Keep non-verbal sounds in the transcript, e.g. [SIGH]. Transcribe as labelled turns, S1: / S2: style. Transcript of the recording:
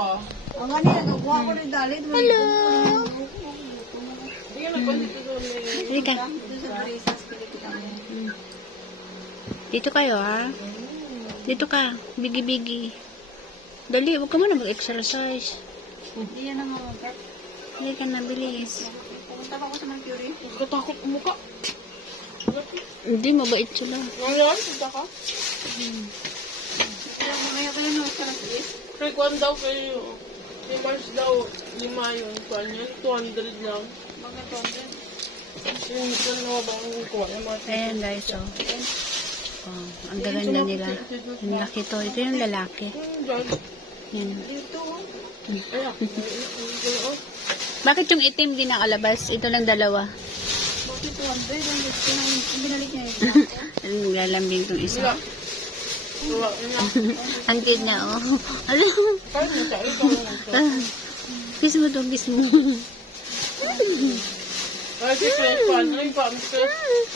S1: ka.
S2: Ang nga nila, nagkuha ko rin dalit.
S3: Hello! Halika.
S2: Dito mo.
S3: Kayo, ha? Dito ka. Bigi-bigi. Dali, huwag ka muna mag-exercise.
S2: Hindi yan ang mga.
S3: Halika na, bilis.
S2: Pumunta pa ako sa Mercury.
S1: Katakot mo ka.
S3: Hindi, mabait sila.
S1: Ngayon, punta ka.
S2: Kaya mamaya kayo na sa Rasis.
S1: Kay Kwan daw kayo. Kay Mars daw, lima yun. Kwan yun, 200 lang.
S2: Mga tonton.
S1: Yung isa na ba ang kuha? Yung mga
S3: Ayan, guys, oh. Oh, ang gaganda nila. Ang laki to. Ito yung lalaki. Yan.
S1: Ay, ako. Ay,
S3: Bakit yung itim di nakalabas? Ito lang dalawa.
S2: Bakit 200? Ang binalik niya yun. [LAUGHS]
S3: Ang lalambing tong
S1: Wala.
S3: isa. [LAUGHS] Ang cute niya, oh. Ano?
S1: Mo
S3: kiss mo to, kiss mo.
S1: Ay, si Chris Kwan. Ay, pa.